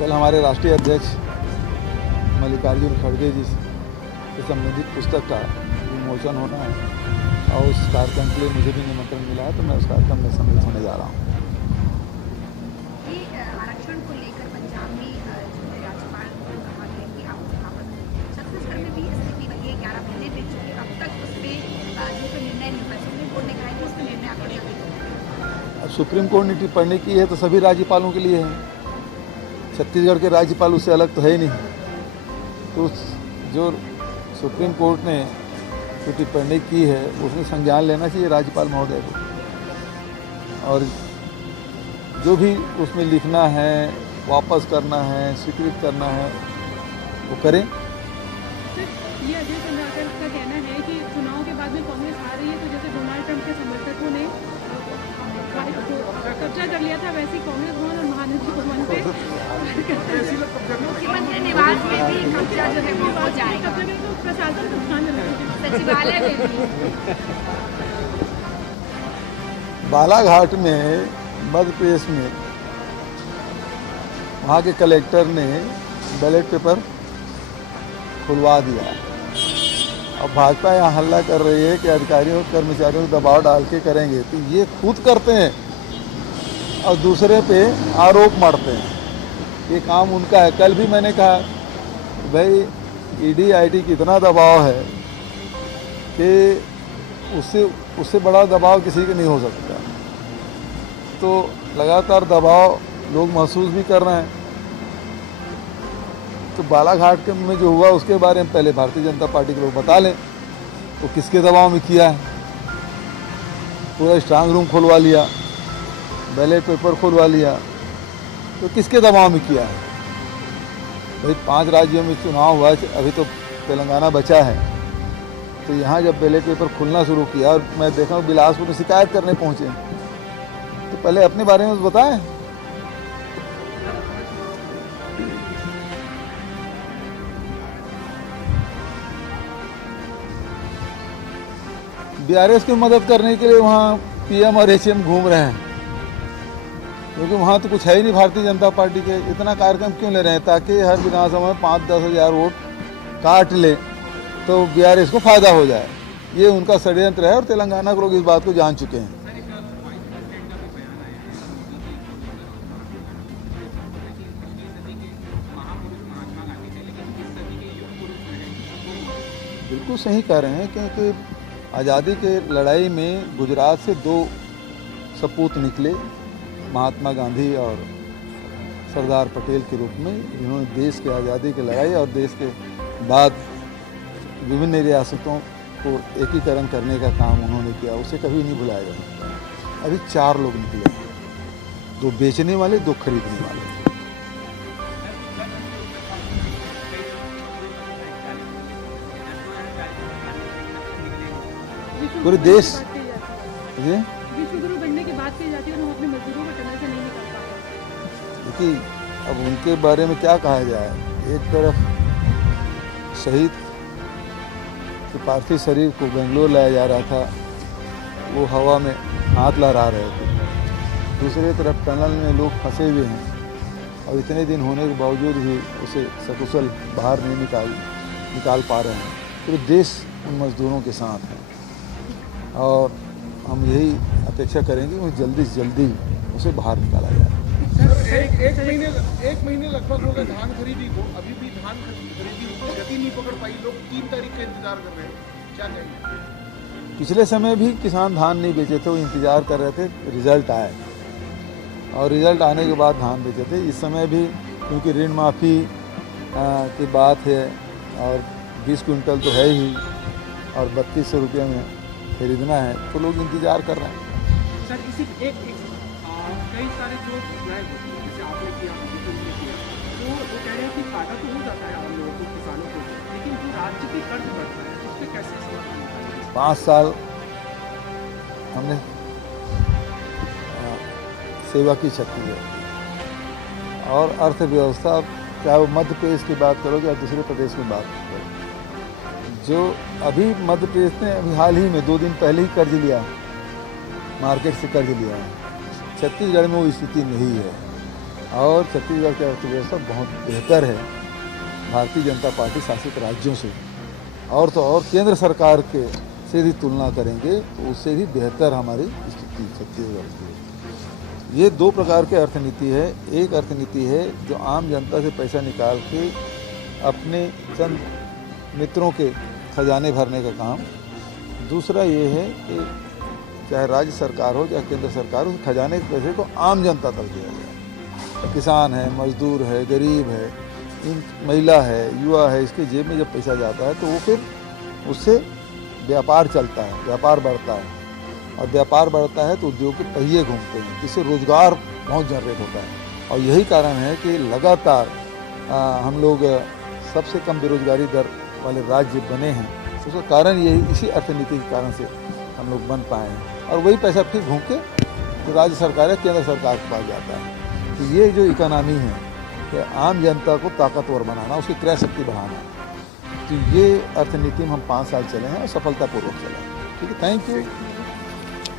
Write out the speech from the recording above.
कल हमारे राष्ट्रीय अध्यक्ष मल्लिकार्जुन खड़गे जी से संबंधित पुस्तक का विमोचन होना है और उस कार्यक्रम के लिए मुझे भी निमंत्रण मिला है, तो मैं उस कार्यक्रम में सम्मिलित होने जा रहा हूँ। आरक्षण को लेकर पंजाब में राज्यपाल ने कहा है कि आप छत्तीसगढ़ में भी स्थिति बनी है, 11 महीने बीत चुके, अब तक उस पर जो निर्णय नहीं हुआ। सुप्रीम कोर्ट ने कहा है कि उसका निर्णय आपको जल्दी। अब सुप्रीम कोर्ट ने टिप्पणी की है तो सभी राज्यपालों के लिए है, छत्तीसगढ़ के राज्यपाल उससे अलग तो है ही नहीं। तो जो सुप्रीम कोर्ट ने जो टिप्पणी की है उसमें संज्ञान लेना चाहिए राज्यपाल महोदय को, और जो भी उसमें लिखना है, वापस करना है, स्वीकृत करना है, वो करें। ये अजय चंद्राकर का कहना है कि चुनाव के बाद में कांग्रेस आ रही है, तो जैसे डोनाल्ड ट्रंप के समर्थकों ने कब्जा कर लिया था, वैसे ही कांग्रेस भवन और महानदी भवन पे मुख्यमंत्री निवास में भी कब्जा जो है वो हो जाएगा, प्रशासन को ध्यान रखेगा, सचिवालय में भी। बालाघाट में मध्य प्रदेश में वहाँ के कलेक्टर ने बैलेट पेपर खुलवा दिया। अब भाजपा यहाँ हल्ला कर रही है कि अधिकारियों और कर्मचारियों को दबाव डाल के करेंगे, तो ये खुद करते हैं और दूसरे पे आरोप मढ़ते हैं, ये काम उनका है। कल भी मैंने कहा भाई ईडी आईटी की इतना दबाव है कि उससे बड़ा दबाव किसी का नहीं हो सकता। तो लगातार दबाव लोग महसूस भी कर रहे हैं। तो बालाघाट में जो हुआ उसके बारे में पहले भारतीय जनता पार्टी के लोग बता लें वो तो किसके दबाव में किया है। पूरा स्ट्रांग रूम खुलवा लिया, बैलेट पेपर खुलवा लिया, तो किसके दबाव में किया है। भाई 5 राज्यों में चुनाव हुआ, अभी तो तेलंगाना बचा है, तो यहाँ जब बैलेट पेपर खुलना शुरू किया और मैं देखा हूँ बिलासपुर में शिकायत करने पहुँचे, तो पहले अपने बारे में बताएं। बीआरएस की मदद करने के लिए वहाँ पीएम और एचएम घूम रहे हैं, क्योंकि वहाँ तो कुछ है ही नहीं भारतीय जनता पार्टी के। इतना कार्यक्रम क्यों ले रहे हैं? ताकि हर विधानसभा में 5-10 हज़ार वोट काट ले तो बीआरएस को फायदा हो जाए। ये उनका षड्यंत्र है और तेलंगाना के लोग इस बात को जान चुके हैं। बिल्कुल सही कह रहे हैं, क्योंकि आज़ादी के लड़ाई में गुजरात से 2 सपूत निकले, महात्मा गांधी और सरदार पटेल के रूप में, जिन्होंने देश के आज़ादी की लड़ाई और देश के बाद विभिन्न रियासतों को एकीकरण करने का काम उन्होंने किया, उसे कभी नहीं भुलाया जा सकता। अभी 4 लोग निकले, 2 बेचने वाले, 2 खरीदने वाले। पूरे देश विश्वगुरु बनने के बाद की जाती है, हम अपने मजदूरों को टनल से नहीं निकाल पाते। देखिए अब उनके बारे में क्या कहा जाए। एक तरफ शहीद के पार्थिव शरीर को बेंगलोर लाया जा रहा था, वो हवा में हाथ लहरा रहे थे, दूसरी तरफ टनल में लोग फंसे हुए हैं और इतने दिन होने के बावजूद भी उसे सकुशल बाहर नहीं निकाल पा रहे हैं। पूरे देश उन मजदूरों के साथ है और हम यही अपेक्षा करेंगे कि जल्दी से जल्दी उसे बाहर निकाला जाए। एक महीने लगभग हो गए धान खरीदी को, अभी भी धान खरीदी गति नहीं पकड़ पाई। लोग 3 तारीख का इंतजार कर रहे हैं, क्या कहेंगे? पिछले समय भी किसान धान नहीं बेचे थे, वो इंतजार कर रहे थे रिजल्ट आए, और रिजल्ट आने के बाद धान बेचे थे। इस समय भी क्योंकि ऋण माफ़ी की बात है और 20 कुंटल तो है ही और 3200 रुपये में खरीदना है, तो लोग इंतजार कर रहे हैं। सर इसी कई सारे जो घटनाएं होती हैं, जैसे आपने किया, तो वो कह रहे हैं कि फायदा तो हो जाता है आम लोगों को, किसानों को, लेकिन जो राज्य की कर्ज बढ़ता है उस पर कैसे समाधान? 5 साल हमने सेवा की छत्तीसगढ़ और अर्थव्यवस्था, चाहे वो मध्य प्रदेश की बात करो या दूसरे प्रदेश की बात करो, जो अभी मध्य प्रदेश ने अभी हाल ही में 2 दिन पहले ही कर्ज लिया, मार्केट से कर्ज लिया है। छत्तीसगढ़ में वो स्थिति नहीं है। और छत्तीसगढ़ की अर्थव्यवस्था बहुत बेहतर है भारतीय जनता पार्टी शासित राज्यों से, और तो और केंद्र सरकार के से यदि तुलना करेंगे तो उससे भी बेहतर हमारी स्थिति छत्तीसगढ़ की है। ये दो प्रकार के अर्थनीति है। एक अर्थनीति है जो आम जनता से पैसा निकाल के अपने चंद मित्रों के खजाने भरने का काम। दूसरा ये है कि चाहे राज्य सरकार हो चाहे केंद्र सरकार हो, उस खजाने के पैसे को आम जनता तक दिया जाए। किसान है, मजदूर है, गरीब है, इन महिला है, युवा है, इसके जेब में जब पैसा जाता है तो वो फिर उससे व्यापार चलता है, व्यापार बढ़ता है, और व्यापार बढ़ता है तो उद्योग के पहिए घूमते हैं, जिससे रोजगार बहुत जनरेट होता है। और यही कारण है कि लगातार हम लोग सबसे कम बेरोजगारी दर वाले राज्य बने हैं। उसका कारण यही, इसी अर्थनीति के कारण से हम लोग बन पाए हैं। और वही पैसा फिर घूम के तो राज्य सरकार या केंद्र सरकार के पास जाता है। तो ये जो इकोनॉमी है कि आम जनता को ताकतवर बनाना, उसकी क्रय शक्ति बढ़ाना, तो ये अर्थनीति में हम 5 साल चले हैं और सफलतापूर्वक चले हैं। ठीक है, थैंक यू।